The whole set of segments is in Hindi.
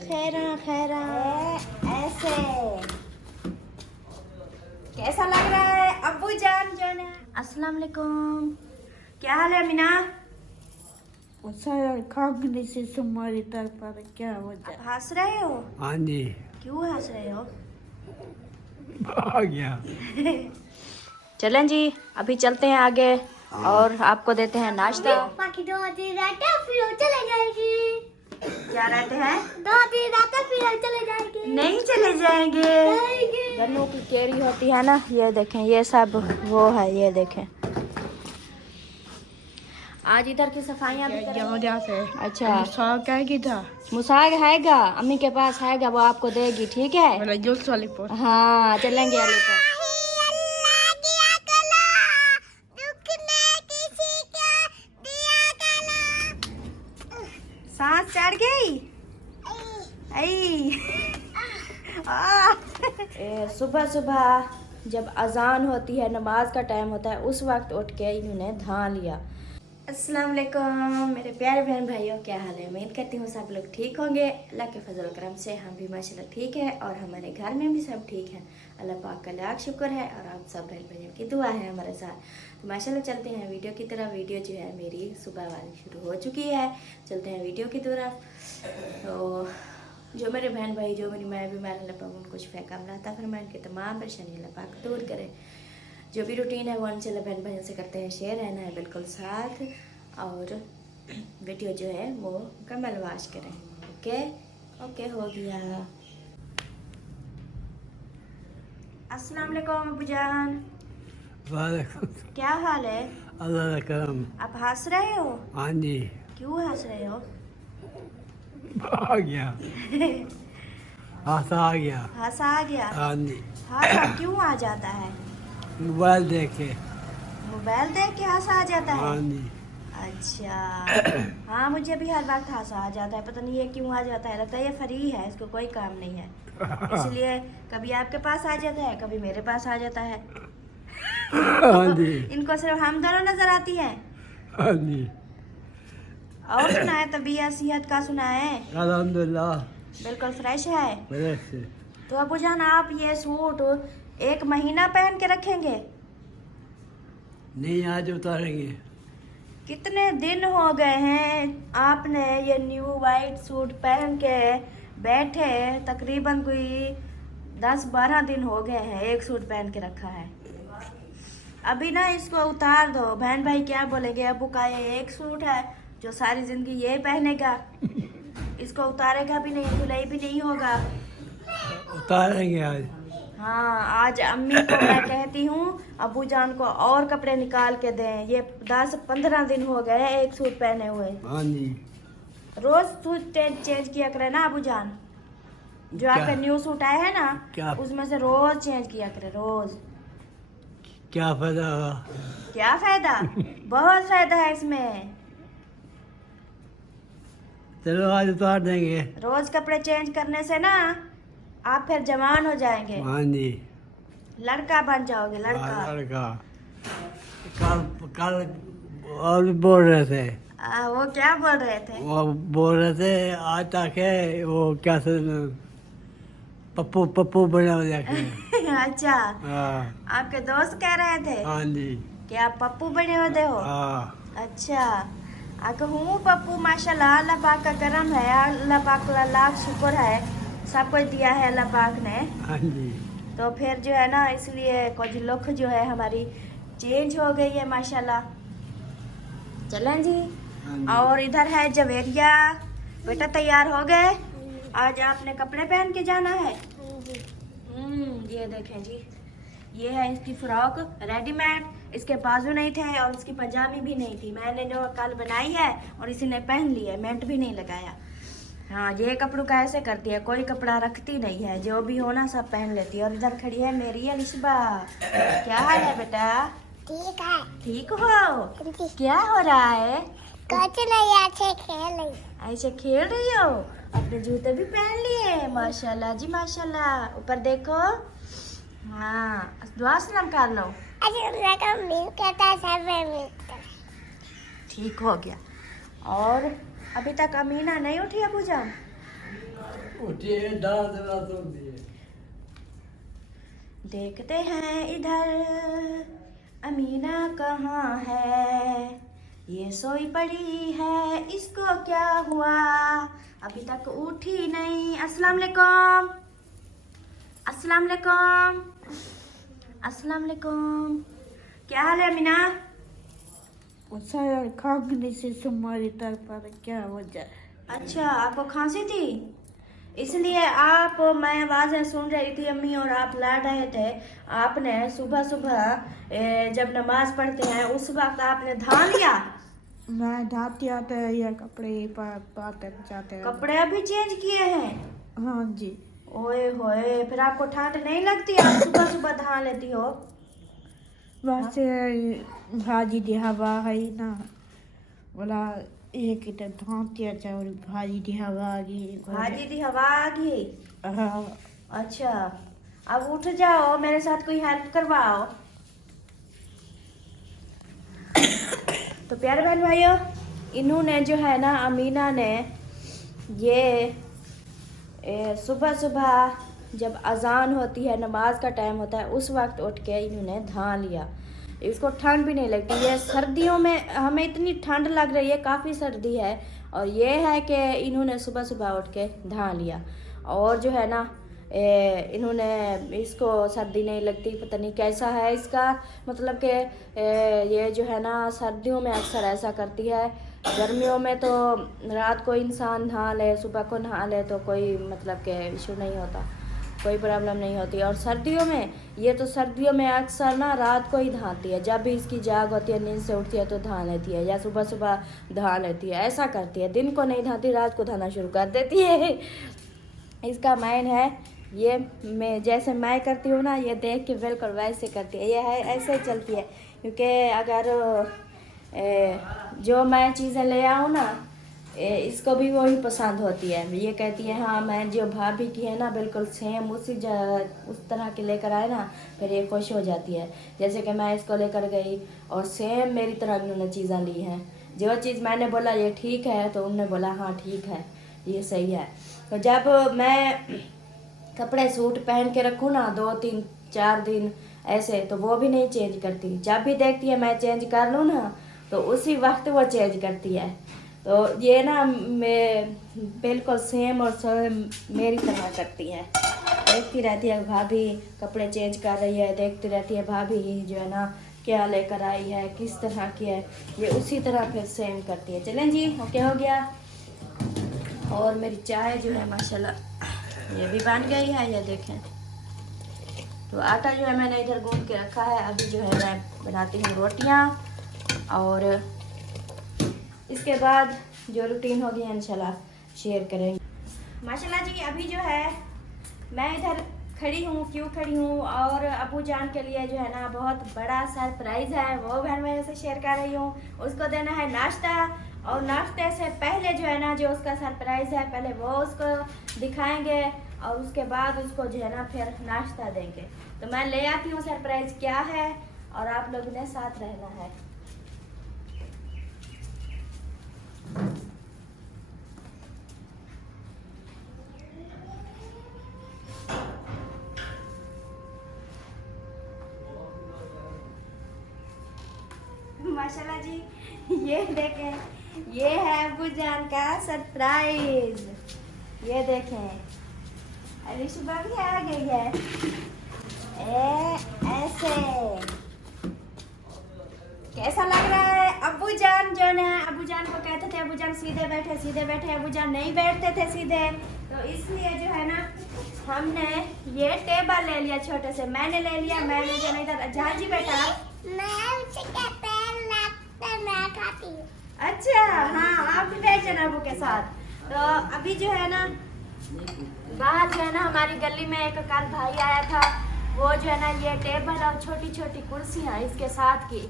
खैरा खैरा ऐसे कैसा लग रहा है अब्बू जान जो है? अस्सलाम वालेकुम, क्या हाल है मीना? खांगने से तुम्हारी तरफ पर क्या हो जाए? आप हंस रहे हो? हाँ जी, क्यों हंस रहे हो? आ गया। चलें जी, अभी चलते हैं आगे और आपको देते हैं नाश्ता। बाकी 2 दिन रहते फिर वो चले जाएगी। क्या रहते हैं? 2 दिन रहते फिर वो चले जाएगी। नहीं चले जाएंगे। गन्नों की केरी होती है ना, ये देखें, ये सब वो है, ये देखें। आज इधर की सफाइयाँ भी करेंगे। अच्छा, साग क्या की था? मुसाग हैगा, अम्मी के पास हैगा, वो आपको देगी, ठीक है? जूस वाली पोस्ट। हाँ, चलेंगे अली पर। सांस चढ़ गई। सुबह सुबह जब अजान होती है, नमाज का टाइम होता है, उस वक्त उठ के इन्होंने धा लिया। अस्सलाम वालेकुम मेरे प्यारे बहन भाइयों, क्या हाल है? उम्मीद करती हूँ सब लोग ठीक होंगे। अल्लाह के फजल करम से हम भी माशाल्लाह ठीक है और हमारे घर में भी सब ठीक है। अल्लाह पाक का लाख शुक्र है और आप सब बहन भाइयों की दुआ है हमारे साथ। तो माशाल्लाह चलते हैं वीडियो की तरफ। वीडियो जो है मेरी सुबह वाली शुरू हो चुकी है, चलते हैं वीडियो की तरफ। तो जो मेरे बहन भाई, जो मेरी माँ भी मार लपा उनको शिफा कामना अता फरमाए, उनकी तमाम परेशानी अल्लाह पाक दूर करे। जो भी रूटीन है वो इंशाल्लाह बहन भाइयों से करते हैं शेयर, रहना है बिल्कुल साथ और वीडियो जो है वो मुकम्मल वाच करें। ओके ओके, हो गया। अस्सलाम वालेकुम अब्बू जान, वालेकुम। क्या हाल है? अल्लाह का करम। आप हंस रहे हो? हाँ जी, क्यों हंस रहे हो? आ गया। हाथ आ गया। हंस आ गया? हाँ जी, हंस क्यों आ जाता है? मोबाइल देखे। मोबाइल देख के हंस आ जाता हाँ है? जी, अच्छा। हाँ, मुझे भी हर वक्त हंस आ जाता है, पता नहीं ये क्यों आ जाता है। लगता है ये फ्री है, इसको कोई काम नहीं है, इसलिए कभी आपके पास आ जाता है, कभी मेरे पास आ जाता है। हाँ जी, इनको सिर्फ हम दोनों नजर आती हैं। हाँ जी। और सुनाए, तबीयत सेहत का सुनाए? अल्हम्दुलिल्लाह, बिल्कुल फ्रेश है। बड़े से। तो अबू जान, आप ये सूट 1 महीना पहन के रखेंगे? नहीं, आज उतारेंगे। कितने दिन हो गए हैं आपने ये न्यू वाइट सूट पहन के बैठे? तकरीबन कोई 10-12 दिन हो गए हैं, एक सूट पहन के रखा है। अभी ना इसको उतार दो। बहन भाई क्या बोलेंगे, अबू का ये एक सूट है जो सारी जिंदगी ये पहनेगा, इसको उतारेगा भी नहीं, धुलाई भी नहीं होगा। उतारेंगे आज। हाँ, आज अम्मी को मैं कहती हूँ अबू जान को और कपड़े निकाल के दें। ये 10-15 दिन हो गए हैं एक सूट पहने हुए। हाँ जी, रोज सूट चेंज किया करे ना अबू जान। जो क्या? आपका न्यू सूट आया है ना, क्या? उसमें से रोज चेंज किया करे, रोज। क्या फायदा हुआ? क्या फायदा? बहुत फायदा है इसमें। चलो आज उतार देंगे। रोज कपड़े चेंज करने से ना आप फिर जवान हो जाएंगे, हाँ जी, लड़का बन जाओगे, लड़का। लड़का। कल कल और भी बोल रहे थे। वो क्या बोल रहे थे? वो बोल रहे थे आज तक है वो क्या से पप्पू पप्पू बने हो जाके। अच्छा, हाँ, आपके दोस्त कह रहे थे हाँ जी, कि आप पप्पू बने होते हो? हाँ। अच्छा, आके हूँ पप्पू, माशाल्लाह। अल्लाह पाक का करम है, अल्लाह पाक का लाख शुक्र है, सब कुछ दिया है अल्लाह पाक ने। हाँ जी, तो फिर जो है ना, इसलिए कुछ लुक जो है हमारी चेंज हो गई है माशाल्लाह। चलें जी। हाँ जी। और इधर है जवेरिया। बेटा तैयार हो गए? आज आपने कपड़े पहन के जाना है। ये देखें जी, ये है इसकी फ्रॉक रेडीमेड। इसके बाजू नहीं थे और इसकी पजामी भी नहीं थी, मैंने जो कल बनाई है और इसी ने पहन ली है, मेंट भी नहीं लगाया। हाँ, ये कपड़ों का ऐसे करती है, कोई कपड़ा रखती नहीं है, जो भी हो ना सब पहन लेती है। और इधर खड़ी है मेरी अलिशबा। क्या हाल है बेटा? ठीक है। ठीक हो? क्या हो रहा है? कुछ नहीं, ऐसे खेल रही। ऐसे खेल रही हो? अपने जूते भी पहन लिए, माशाल्लाह जी माशाल्लाह। ऊपर देखो। हाँ, दुआ सलाम कर लो। अच्छा, ठीक हो गया। और अभी तक अमीना नहीं उठी अबू जान? उठिए दांत रात दिए। देखते हैं इधर अमीना कहाँ है, ये सोई पड़ी है, इसको क्या हुआ, अभी तक उठी नहीं। अस्सलाम वालेकुम, अस्सलाम वालेकुम, अस्सलाम वालेकुम। क्या हाल है अमीना? सारा खांसने से तुम्हारी तरफ पर क्या वजह है? अच्छा, आपको खांसी थी, इसलिए आप, मैं आवाज़ें सुन रही थी अम्मी और आप लड़ रहे थे। आपने सुबह सुबह जब नमाज पढ़ते हैं उस वक्त आपने धा लिया। मैं धाती आता है या कपड़े पाते जाते हैं। कपड़े अभी चेंज किए हैं? हाँ जी। ओए होए, फिर आपको ठंड नहीं लगती? आप सुबह सुबह धा लेती हो। वैसे भाजी दी हवा है ना, बोला एक इधर धाती अच्छा और भाजी दी हवा आ गई। भाजी दी हवा आ गई? हाँ। अच्छा, अब उठ जाओ, मेरे साथ कोई हेल्प करवाओ। तो प्यारे बहन भाइयों, इन्होंने जो है ना, अमीना ने ये सुबह सुबह जब अजान होती है, नमाज का टाइम होता है, उस वक्त उठ के इन्होंने धा लिया। इसको ठंड भी नहीं लगती। ये सर्दियों में हमें इतनी ठंड लग रही है, काफ़ी सर्दी है, और ये है कि इन्होंने सुबह सुबह उठ के धा लिया। और जो है ना, इन्होंने, इसको सर्दी नहीं लगती, पता नहीं कैसा है इसका, मतलब कि ये जो है ना सर्दियों में अक्सर ऐसा करती है। गर्मियों में तो रात को इंसान नहा ले, सुबह को नहा ले तो कोई मतलब के इशू नहीं होता, कोई प्रॉब्लम नहीं होती। और सर्दियों में, ये तो सर्दियों में अक्सर ना रात को ही नहाती है, जब भी इसकी जाग होती है, नींद से उठती है तो नहा लेती है, या सुबह सुबह नहा लेती है, ऐसा करती है। दिन को नहीं नहाती, रात को नहाना शुरू कर देती है। इसका माइन है ये, मैं जैसे मैं करती हूँ ना, ये देख के बिल्कुल वैसे करती है, ये है ऐसे ही चलती है। क्योंकि अगर जो मैं चीज़ें ले आऊँ ना, इसको भी वही पसंद होती है। ये कहती है हाँ, मैं जो भाभी की है ना बिल्कुल सेम उस तरह की लेकर आए ना, फिर ये खुश हो जाती है। जैसे कि मैं इसको लेकर गई और सेम मेरी तरह उन्होंने चीज़ें ली हैं। जो चीज़ मैंने बोला ये ठीक है, तो उन्होंने बोला हाँ ठीक है, ये सही है। तो जब मैं कपड़े सूट पहन के रखूँ ना 2 3 4 दिन ऐसे, तो वो भी नहीं चेंज करती। जब भी देखती है मैं चेंज कर लूँ ना, तो उसी वक्त वो चेंज करती है। तो ये ना मैं बिल्कुल सेम और सेम मेरी तरह करती है। देखती रहती है भाभी कपड़े चेंज कर रही है, देखती रहती है भाभी जो है ना क्या लेकर आई है, किस तरह की है, ये उसी तरह फिर सेम करती है। चलें जी, ओके हो गया। और मेरी चाय जो है माशाल्लाह ये भी बन गई है, ये देखें। तो आटा जो है मैंने इधर गूंद के रखा है। अभी जो है मैं बनाती हूँ रोटियाँ, और इसके बाद जो रूटीन होगी इंशाल्लाह शेयर करेंगे। माशाल्लाह जी, अभी जो है मैं इधर खड़ी हूँ, क्यों खड़ी हूँ, और अबू जान के लिए जो है ना बहुत बड़ा सरप्राइज़ है, वो बहन मेरे से शेयर कर रही हूँ। उसको देना है नाश्ता, और नाश्ते से पहले जो है ना जो उसका सरप्राइज़ है, पहले वो उसको दिखाएंगे और उसके बाद उसको जो है ना फिर नाश्ता देंगे। तो मैं ले आती हूँ सरप्राइज़ क्या है, और आप लोगों ने साथ रहना है। माशाल्लाह जी, ये देखें, ये है अबू जान का सरप्राइज। ये देखें, अभी सुबह भी आ गई है। ऐसे कैसा लग रहा है? अबू जान जो है, अबू जान को कहते थे अबू जान सीधे बैठे, अबू जान नहीं बैठते थे सीधे, तो इसलिए जो है ना हमने ये टेबल ले लिया छोटे से। मैंने ले लिया, मैंने जो नहीं था। जहाँ जी बेटा, मैं खाती हूँ। अच्छा हाँ, आप भी बैठ जाना अबू के साथ। तो अभी जो है ना बाहर जो है ना हमारी गली में एक कल भाई आया था, वो जो है ना ये टेबल और छोटी छोटी कुर्सियाँ इसके साथ की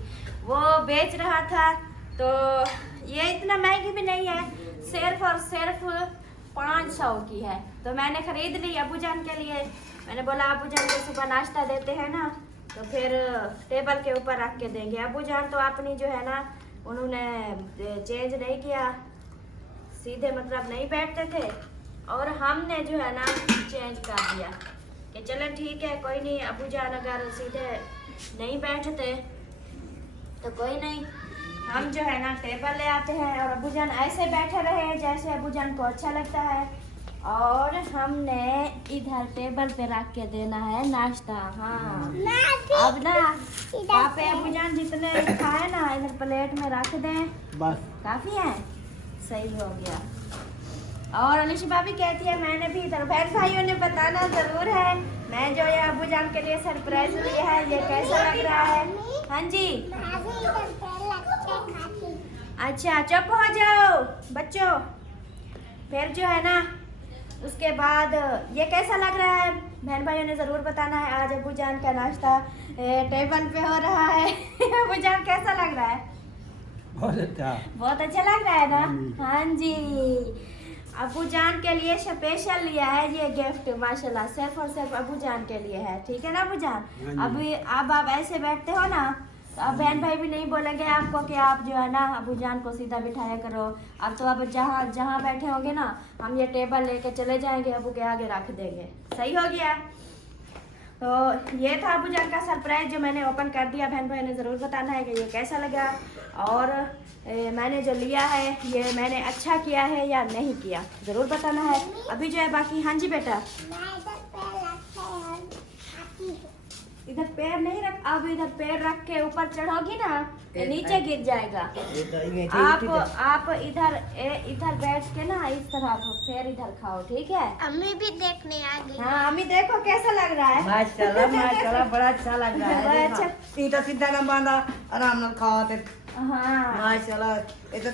वो बेच रहा था। तो ये इतना महंगी भी नहीं है, सिर्फ और सिर्फ 500 की है। तो मैंने खरीद ली अबू जान के लिए। मैंने बोला अबू जान को सुबह नाश्ता देते हैं ना, तो फिर टेबल के ऊपर रख के देंगे। अबू जान तो अपनी जो है ना उन्होंने चेंज नहीं किया, सीधे मतलब नहीं बैठते थे, और हमने जो है ना चेंज कर दिया कि चलें ठीक है कोई नहीं, अबू जान अगर सीधे नहीं बैठते तो कोई नहीं, हम जो है ना टेबल ले आते हैं और अबू जान ऐसे बैठे रहे जैसे अबू जान को अच्छा लगता है, और हमने इधर टेबल पे रख के देना है नाश्ता। हाँ अब ना पापे अबू जान जितने खाए ना इधर प्लेट में रख दें, बस काफी है, सही हो गया। और अनिशा भाभी कहती है मैंने भी इधर बहन भाइयों ने बताना जरूर है, मैं जो ये अबू जान के लिए सरप्राइज लिया है ये कैसा लग रहा है। हाँ जी अच्छा चुप हो जाओ बच्चों। फिर जो है ना उसके बाद ये कैसा लग रहा है बहन भाइयों ने ज़रूर बताना है। आज अबू जान का नाश्ता टेबल पे हो रहा है। अबू जान कैसा लग रहा है? बहुत अच्छा, बहुत अच्छा लग रहा है ना। हाँ जी अबू जान के लिए स्पेशल लिया है ये गिफ्ट, माशाल्लाह सिर्फ और सिर्फ अबू जान के लिए है, ठीक है ना अबू जान। अभी अब आप ऐसे बैठते हो ना तो अब बहन भाई भी नहीं बोलेंगे आपको कि आप जो है ना अबू जान को सीधा बिठाया करो। अब तो अब जहाँ जहाँ बैठे होंगे ना हम ये टेबल लेके चले जाएंगे, अबू के आगे रख देंगे। सही हो गया। तो ये था अबू जान का सरप्राइज जो मैंने ओपन कर दिया। बहन भाई ने ज़रूर बताना है कि ये कैसा लगा, और मैंने जो लिया है ये मैंने अच्छा किया है या नहीं किया, ज़रूर बताना है। अभी जो है बाकी। हाँ जी बेटा इधर पैर नहीं रख, अब इधर पैर रख के ऊपर चढ़ोगी ना तो नीचे गिर जाएगा। आप इधर बैठ के ना इस तरह फिर इधर खाओ, ठीक है। अम्मी भी देखने आ गई। हाँ अम्मी देखो कैसा लग रहा है। माशाल्लाह बड़ा अच्छा लग रहा बड़ा है। अच्छा। सीधा सीधा ना बांधा, आराम ਨਾਲ ਖਾ ਤੇ हाँ ਮਾਸ਼ਾਅੱਲਾ। ਇਹ ਤਾਂ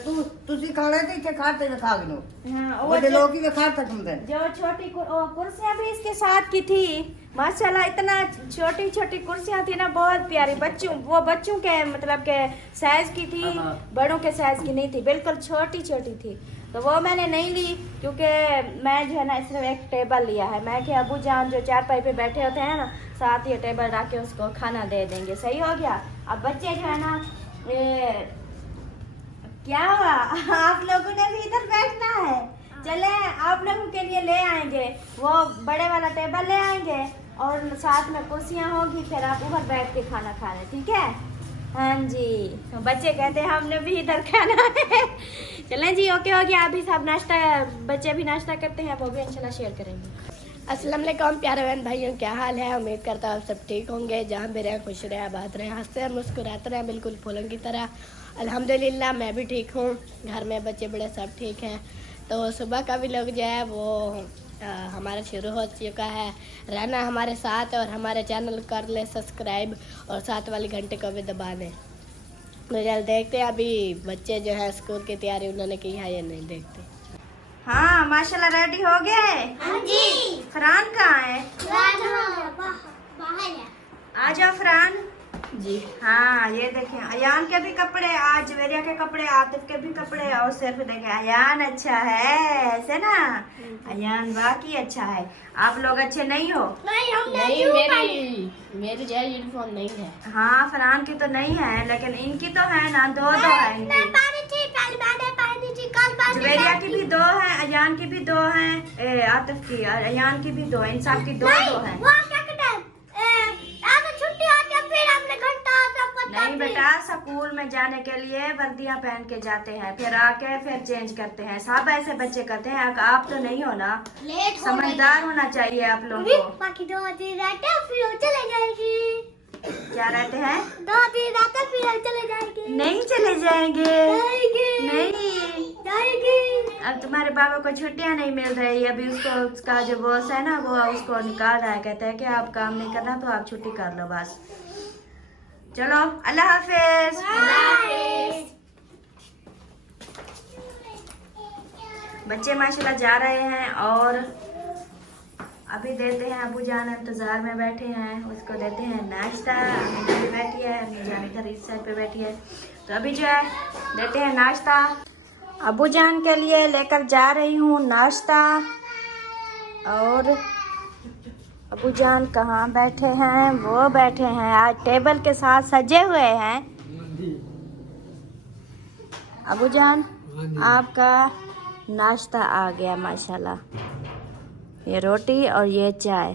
ਤੁਸੀਂ ਖਾਣਾ ਤੇ ਇੱਥੇ ਖਾਤੇ ਨਾ ਖਾ ਗਨੋ। हाँ वो लोग ही खा तक ਹੁੰਦੇ। जो छोटी कुर्सियाँ भी इसके साथ की थी माशाल्लाह, इतना छोटी छोटी कुर्सियाँ थी ना, बहुत प्यारी। बच्चों के मतलब के साइज की थी, बड़ों के साइज की नहीं थी, बिल्कुल छोटी छोटी थी। तो वो मैंने नहीं ली क्योंकि मैं जो है ना सिर्फ एक टेबल लिया है। मैं कि अबू जान जो चारपाई पे बैठे होते हैं ना साथ ये टेबल रख के उसको खाना दे देंगे। सही हो गया। अब बच्चे जो है ना क्या हुआ आप लोगों ने भी इधर बैठना है, चले आप लोगों के लिए ले आएंगे वो बड़े वाला टेबल ले आएंगे और साथ में कुर्सियाँ होगी, फिर आप ऊपर बैठ के खाना खा रहे, ठीक है। हाँ जी तो बच्चे कहते हैं हमने भी इधर खाना है। चलें जी ओके हो गया। अभी सब नाश्ता, बच्चे भी नाश्ता करते हैं, वो भी इंशाल्लाह शेयर करेंगे। अस्सलाम वालेकुम प्यारे बहन भाइयों, क्या हाल है? उम्मीद करता हूँ आप सब ठीक होंगे, जहाँ भी रहें खुश रहें, आबाद रहें, हंसते हैं मुस्कुराते रहें, बिल्कुल फूलों की तरह। अल्हम्दुलिल्लाह मैं भी ठीक हूँ, घर में बच्चे बड़े सब ठीक हैं। तो सुबह का भी लोग जो है वो हमारा शुरू हो चुका है। रहना हमारे साथ और हमारे चैनल कर ले सब्सक्राइब और साथ वाली घंटे को भी दबा दें। तो जल्द देखते हैं अभी बच्चे जो है स्कूल की तैयारी उन्होंने की है या नहीं, देखते। हाँ माशाल्लाह रेडी हो गए। हाँ जी। फरहान कहाँ है? बाहर है। आ जाओ फरहान जी। हाँ ये देखें अयान के भी कपड़े, आज जवेरिया के कपड़े, आतिफ के भी कपड़े, और सिर्फ देखें अयान अच्छा है ऐसे ना। अयान बाकी अच्छा है, आप लोग अच्छे नहीं हो। नहीं हम नहीं मेरी जो है यूनिफॉर्म नहीं है। हाँ फरहान की तो नहीं है लेकिन इनकी तो है ना, दो है इनकी। जवेरिया की भी दो है, अयान की भी दो है, आतिफ की अयान की भी दो है, इन सब की दो है। नहीं बेटा स्कूल में जाने के लिए वर्दियाँ पहन के जाते हैं, फिर आके फिर चेंज करते हैं। सब ऐसे बच्चे करते हैं, आप तो नहीं हो ना, समझदार होना चाहिए आप लोगों को। बाकी 2 दिन रहते हैं फिर वो चले जाएगी। क्या रहते हैं? 2 दिन रहते हैं फिर हम चले जाएंगे। नहीं चले जाएंगे, जाएंगे। अब तुम्हारे बाबा को छुट्टियां नहीं मिल रही, अभी उसका जो बॉस है ना वो उसको निकाल रहा है, कहता है कि आप काम नहीं करना तो आप छुट्टी कर लो बस। चलो अल्लाह हाफिज। बच्चे माशाल्लाह जा रहे हैं और अभी देते हैं अबू जान इंतजार में बैठे हैं, उसको देते हैं नाश्ता। अम्मी भी बैठी है, अम्मी जान इधर इस साइड पे बैठी है। तो अभी जो है देते हैं नाश्ता। अबू जान के लिए लेकर जा रही हूँ नाश्ता। और अबू जान कहाँ बैठे हैं? वो बैठे हैं, आज टेबल के साथ सजे हुए हैं। अबू जान आपका नाश्ता आ गया माशाल्लाह। ये रोटी और ये चाय।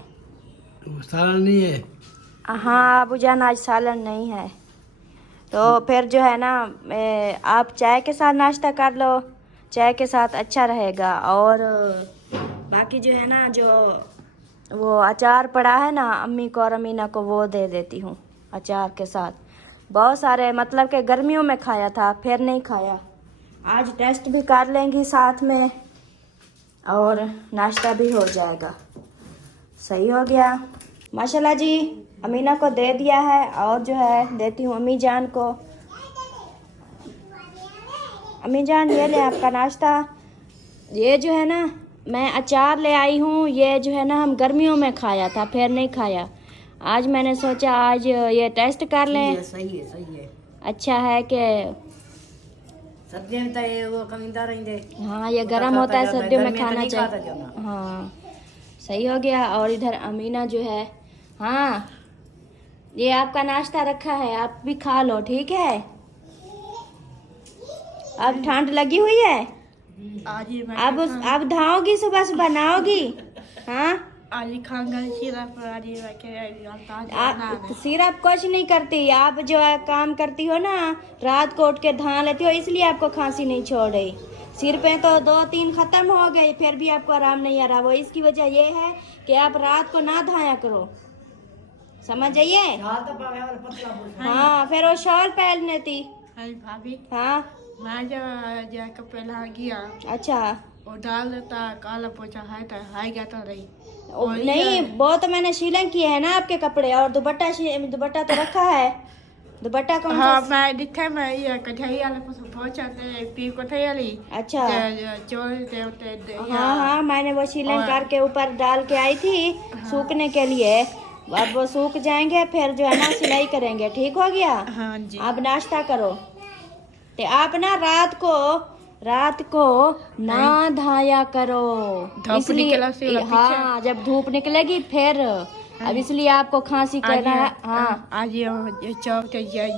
सालन नहीं है? हाँ अबूजान आज सालन नहीं है, तो फिर जो है ना आप चाय के साथ नाश्ता कर लो, चाय के साथ अच्छा रहेगा। और बाकी जो है ना जो वो अचार पड़ा है ना अम्मी को और अमीना को वो दे देती हूँ अचार के साथ। बहुत सारे मतलब कि गर्मियों में खाया था फिर नहीं खाया, आज टेस्ट भी कर लेंगी साथ में और नाश्ता भी हो जाएगा। सही हो गया माशाल्लाह जी। अमीना को दे दिया है और जो है देती हूँ अम्मी जान को। अम्मी जान ये ले आपका नाश्ता। ये जो है ना मैं अचार ले आई हूँ, ये जो है ना हम गर्मियों में खाया था फिर नहीं खाया, आज मैंने सोचा आज ये टेस्ट कर लें। सही है। अच्छा है कि सर्दियों में तो ये वो कमींदा रहेंगे। हाँ ये गर्म होता है, सर्दियों में खाना खाता चाहिए। जाना। हाँ सही हो गया। और इधर अमीना जो है, हाँ ये आपका नाश्ता रखा है, आप भी खा लो ठीक है। अब ठंड लगी हुई है, आज ये मैं अब धाओगी सुबह सुबह नहाओगी। हाँ आज खाऊंगा सिरप, आज ये मैं आप सिरप कुछ नहीं करती, आप जो है काम करती हो ना रात को उठ के धा लेती हो, इसलिए आपको खांसी नहीं छोड़ रही। सिर पे तो 2-3 खत्म हो गए फिर भी आपको आराम नहीं आ रहा, वो इसकी वजह ये है कि आप रात को ना धाया करो, समझ आइए। हाँ फिर वो शॉल पहन लेती। भाभी हाँ मैं जो कपड़े ला गया अच्छा वो डाल देता काला पोछा हाय गया तो रही। नहीं वो तो मैंने शीलन किए है ना आपके कपड़े, और दुपट्टा तो रखा है। दुपट्टा कौन हाँ सा? मैं दिखा मैं ये कढ़ाई वाला कुछ पहुंचा दे पी कढ़ाई वाली अच्छा चोर दे हाँ हाँ मैंने वो शीलन करके ऊपर डाल के आई थी सूखने के लिए। अब वो सूख जाएंगे फिर जो है ना सिलाई करेंगे, ठीक हो गया। हाँ जी। अब नाश्ता करो। ते आप ना रात को ना धाया करो, धूप निकला से वाला हाँ जब धूप निकलेगी फिर। अब इसलिए आपको खांसी कर रहा है। हाँ आज ये चौक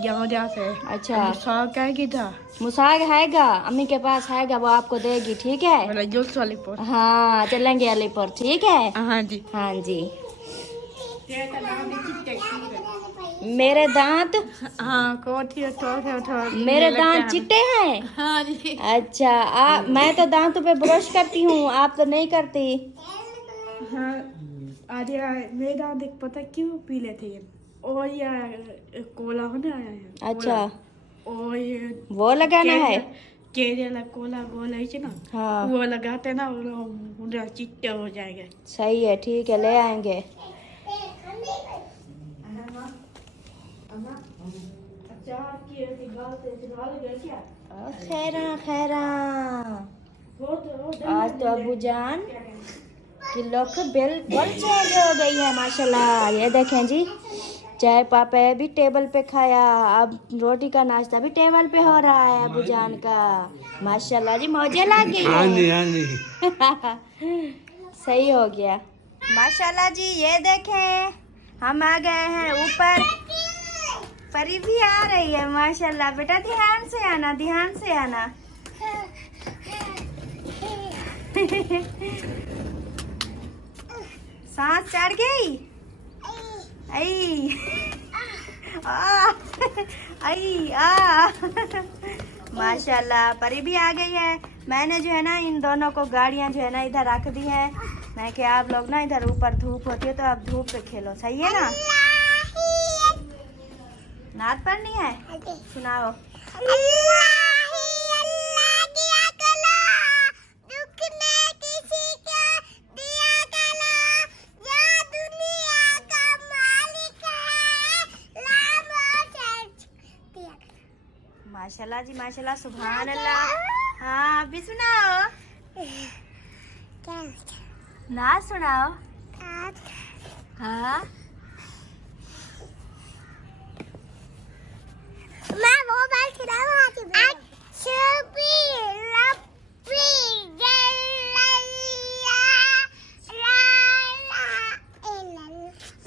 जाओ से अच्छा साग कहेगी था मुसाग हैगा, अम्मी के पास हैगा, वो आपको देगी ठीक है। बोला जूस वाली पोर। हाँ चलेंगे अलीपुर ठीक है। हाँ जी। हाँ जी मेरे दांत, हाँ कोठी मेरे दांत चिट्टे हैं। हाँ जी। अच्छा मैं तो दांतों पे ब्रश करती हूँ, आप तो नहीं करती। हाँ आज मेरे दांत देख पता क्यों पीले थे और ये कोला होने आया है। अच्छा और ये वो लगाना है। चेहरे वाला कोला गोला है ना हाँ वो लगाते ना वो चिट्टे हो जाएगा। सही है ठीक है ले आएंगे। खैरा आज तो अबू जान की लुक बिल्कुल चेंज हो गई है माशाल्लाह। ये देखें जी चाय पापा भी टेबल पे खाया, अब रोटी का नाश्ता भी टेबल पे हो रहा है अबू जान का। माशाल्लाह जी मौजे लग गई है। सही हो गया माशाल्लाह जी। ये देखें हम आ गए हैं ऊपर, परी भी आ रही है माशाल्लाह। बेटा ध्यान से आना, ध्यान से आना। सांस चढ़ गई। आई माशाल्लाह परी भी आ गई है। मैंने जो है ना इन दोनों को गाड़ियां जो है ना इधर रख दी है, मैं कि आप लोग ना इधर ऊपर धूप होती है तो आप धूप पे खेलो, सही है ना। नात पढ़नी है, सुनाओ। माशाल्लाह जी माशाल्लाह सुभान अल्लाह। हाँ अभी सुनाओ ना, सुनाओ। हाँ मैं वो बात खिलाऊं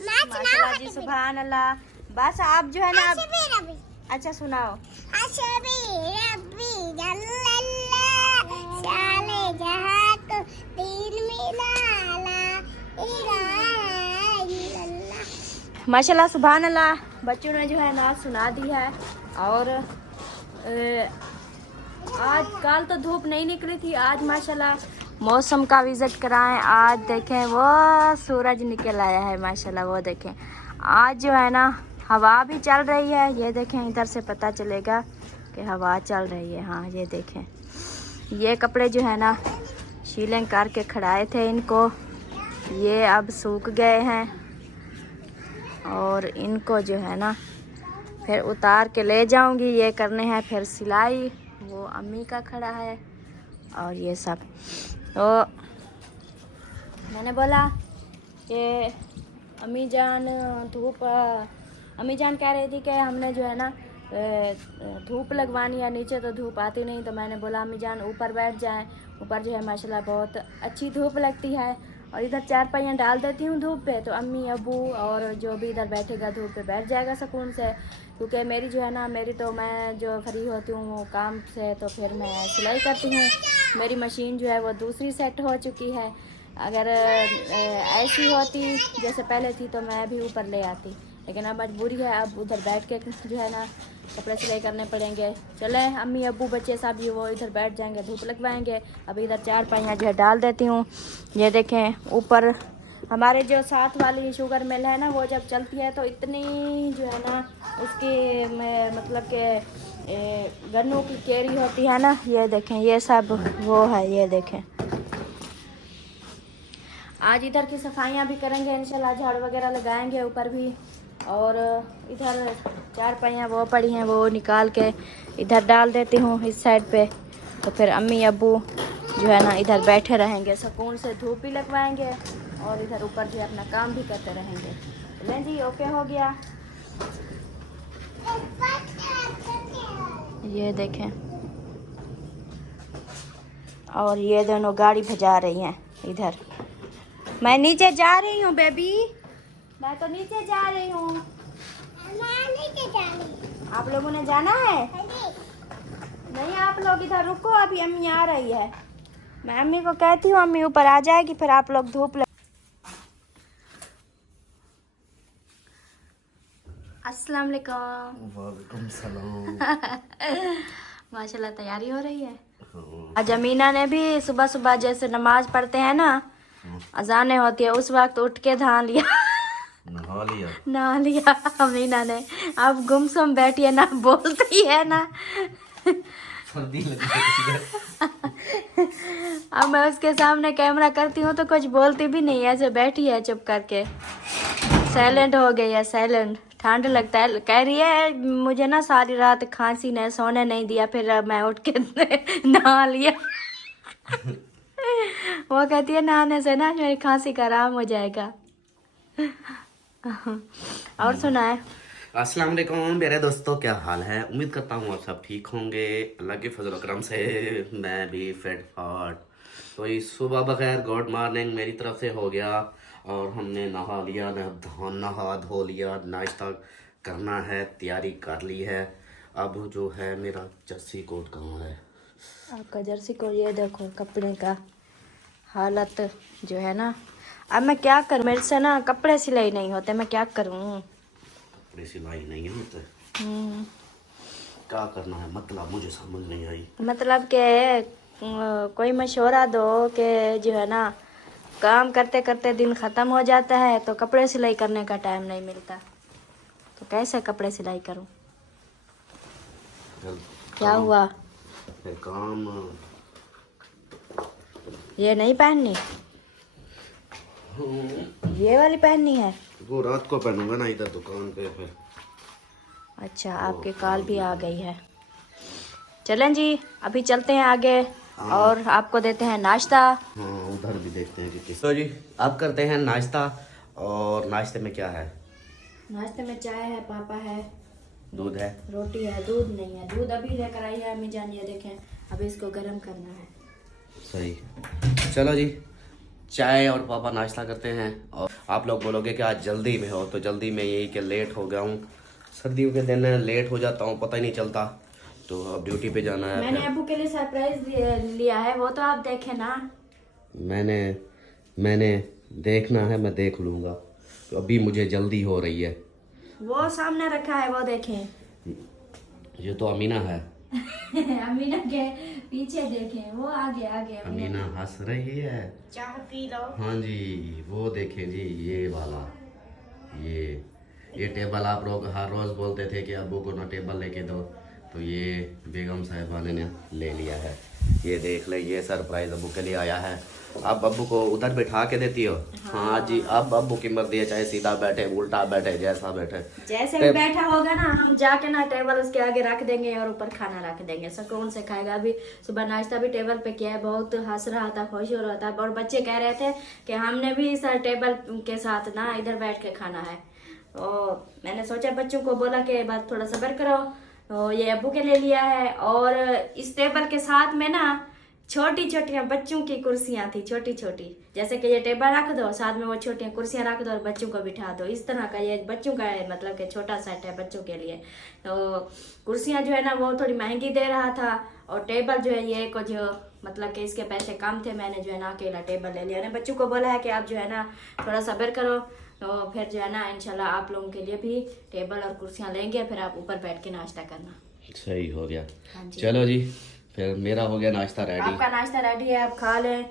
माशाल्लाह जी सुभान अल्लाह। बस आप जो है ना अच्छा सुनाओ। माशाल्लाह सुभान अल्लाह, बच्चों ने जो है नाच सुना दी है। और आज कल तो धूप नहीं निकली थी, आज माशाल्लाह मौसम का विजिट कराएं। आज देखें वो सूरज निकल आया है माशाल्लाह, वो देखें। आज जो है ना हवा भी चल रही है, ये देखें इधर से पता चलेगा कि हवा चल रही है। हाँ ये देखें, ये कपड़े जो है ना शीलिंग करके खड़ाए थे इनको, ये अब सूख गए हैं और इनको जो है ना फिर उतार के ले जाऊंगी। ये करने हैं फिर सिलाई, वो अम्मी का खड़ा है और ये सब। तो मैंने बोला कि अम्मी जान अम्मी जान कह रही थी कि हमने जो है ना धूप लगवानी है, नीचे तो धूप आती नहीं। तो मैंने बोला अम्मी जान ऊपर बैठ जाएं, ऊपर जो है माशाल्लाह बहुत अच्छी धूप लगती है। और इधर 4 पहियाँ डाल देती हूँ धूप पे, तो अम्मी अबू और जो भी इधर बैठेगा धूप पे बैठ जाएगा सुकून से। क्योंकि मेरी जो है ना मैं जो फ्री होती हूँ काम से तो फिर मैं सिलाई करती हूँ। मेरी मशीन जो है वो दूसरी सेट हो चुकी है। अगर ऐसी होती जैसे पहले थी तो मैं भी ऊपर ले आती, लेकिन अब मजबूरी है, अब उधर बैठ के जो है ना कपड़े सिलाई करने पड़ेंगे। चले अम्मी अबू बच्चे सब भी वो इधर बैठ जाएंगे, धूप लगवाएंगे। अभी इधर 4 पहियाँ जो है डाल देती हूँ। ये देखें ऊपर हमारे जो साथ वाली शुगर मिल है ना, वो जब चलती है तो इतनी जो है ना उसकी मतलब कि गन्नों की केरी होती है ना, ये देखें ये सब वो है। ये देखें आज इधर की सफाइयाँ भी करेंगे इंशाल्लाह, झाड़ वगैरह लगाएंगे ऊपर भी। और इधर 4 पहियाँ वो पड़ी हैं, वो निकाल के इधर डाल देती हूँ इस साइड पे। तो फिर अम्मी अब्बू जो है ना इधर बैठे रहेंगे, सुकून से धूप भी लगवाएंगे और इधर ऊपर जो अपना काम भी करते रहेंगे। लें जी ओके हो गया। ये देखें, और ये दोनों गाड़ी भजा रही हैं इधर। मैं नीचे जा रही हूँ बेबी, मैं तो नीचे जा रही हूँ। आप लोगों ने जाना है? नहीं आप लोग इधर रुको, अभी अम्मी आ रही है। मैं अम्मी को कहती हूँ अम्मी ऊपर आ जाएगी, फिर आप लोग धूप अस्सलाम वालेकुम। वालेकुम सलाम। माशाल्लाह तैयारी हो रही है। आज अमीना ने भी सुबह सुबह जैसे नमाज पढ़ते हैं ना, अजाने होती है उस वक्त उठ के नहा लिया अमीना ने। अब गुमसुम बैठी है ना, बोलती है ना। सर्दी लगी। अब मैं उसके सामने कैमरा करती हूँ तो कुछ बोलती भी नहीं, ऐसे बैठी है चुप करके, साइलेंट हो गई है, साइलेंट। ठंड लगता है, कह रही है मुझे ना सारी रात खांसी ने सोने नहीं दिया, फिर मैं उठ के नहा लिया। वो कहती है नहाने से ना मेरी खांसी का आराम हो जाएगा। और सुनाए। अस्सलाम वालेकुम मेरे दोस्तों, क्या हाल है? उम्मीद करता हूँ आप सब ठीक होंगे। अल्लाह के फजल करम से मैं भी फिट फाट। तो ये सुबह बगैर गुड मॉर्निंग मेरी तरफ से हो गया और हमने नहा लिया, नहा धो लिया, नाश्ता करना है, तैयारी कर ली है। अब जो है मेरा जर्सी कोट कहाँ है? आपका जर्सी कोट ये देखो, कपड़े का हालत जो है ना। अब मैं क्या करूँ, मेरे से ना कपड़े सिलाई नहीं होते, मैं क्या करूँ? कपड़े सिलाई नहीं होते, क्या करना है? मतलब मुझे समझ नहीं आई। मतलब के कोई मशवरा दो कि जो है ना काम करते करते दिन ख़त्म हो जाता है तो कपड़े सिलाई करने का टाइम नहीं मिलता, तो कैसे कपड़े सिलाई करूँ? क्या हुआ? काम ये नहीं पहननी, ये वाली पहननी है। वो रात को पहनूंगा ना इधर दुकान पे फिर। अच्छा आपकी कॉल भी आ गई है। चलें जी अभी चलते हैं आगे और आपको देते हैं नाश्ता। हाँ उधर भी देखते हैं कि किस। तो जी अब करते हैं नाश्ता। और नाश्ते में क्या है? नाश्ते में चाय है, पापा है, दूध है, रोटी है। दूध नहीं है, दूध अभी लेकर आई है अम्मी जान, ये देखें अभी इसको गर्म करना है। सही। चलो जी चाय और पापा नाश्ता करते हैं। और आप लोग बोलोगे कि आज जल्दी में हो, तो जल्दी में यही कि लेट हो गया हूँ। सर्दियों के दिन लेट हो जाता हूँ, पता ही नहीं चलता। तो अब ड्यूटी पे जाना है। मैंने अबू के लिए सरप्राइज लिया है, वो तो आप देखें ना। मैंने देखना है, मैं देख लूँगा। तो अभी मुझे जल्दी हो रही है। वो सामने रखा है, वो देखें। ये तो अमीना है। अमीना के पीछे देखें, वो आगे आगे अमीना हंस रही है। चाय पी लो। हाँ जी, वो देखें जी, ये वाला, ये टेबल आप लोग हर रोज बोलते थे कि अब्बू को ना टेबल लेके दो, तो ये बेगम साहिबा ने ले लिया है। ये देख ले, ये सरप्राइज अब्बू के लिए आया है। आप अब्बू को उधर बैठा के देती हो? हाँ जी, अब अब्बू की मर्जी है, चाहे सीधा बैठे, उल्टा बैठे, जैसा बैठे। जैसे भी बैठा होगा ना, हम जाके ना टेबल उसके आगे रख देंगे और ऊपर खाना रख देंगे, सुकून से खाएगा। अभी सुबह नाश्ता भी टेबल पे किया है, बहुत हंस रहा था, खुश हो रहा था। और बच्चे कह रहे थे कि हमने भी सर टेबल के साथ ना इधर बैठ के खाना है। तो मैंने सोचा, बच्चों को बोला कि बात थोड़ा सब्र करो, तो ये अब्बू के ले लिया है। और इस टेबल के साथ में ना छोटी छोटी बच्चों की कुर्सियां थी, छोटी छोटी, जैसे कि ये टेबल रख दो, साथ में वो छोटी कुर्सियां रख दो और बच्चों को बिठा दो। इस तरह का ये बच्चों का है, मतलब कि छोटा सेट है बच्चों के लिए। तो कुर्सियां जो है ना वो थोड़ी महंगी दे रहा था, और टेबल जो है ये कुछ मतलब कि इसके पैसे कम थे। मैंने जो है ना अकेला टेबल ले लिया। मैंने बच्चों को बोला है कि आप जो है ना थोड़ा सब्र करो, तो फिर जो है ना इंशाल्लाह आप लोगों के लिए भी टेबल और कुर्सियां लेंगे, फिर आप ऊपर बैठ के नाश्ता करना। सही हो गया। हाँ जी। चलो जी, फिर मेरा हो गया नाश्ता रेडी। आपका नाश्ता रेडी है, आप खा लें।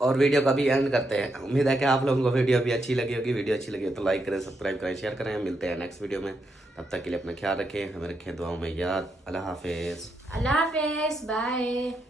और वीडियो का भी एंड करते हैं। उम्मीद है कि आप लोगों को वीडियो भी अच्छी लगी होगी। वीडियो अच्छी लगी हो तो लाइक करें, सब्सक्राइब करें, शेयर करें। मिलते हैं नेक्स्ट वीडियो में, तब तक के लिए अपना ख्याल रखें, हमें रखें दुआओं में याद। अल्लाह हाफिज़। अल्लाह हाफिज़, बाय।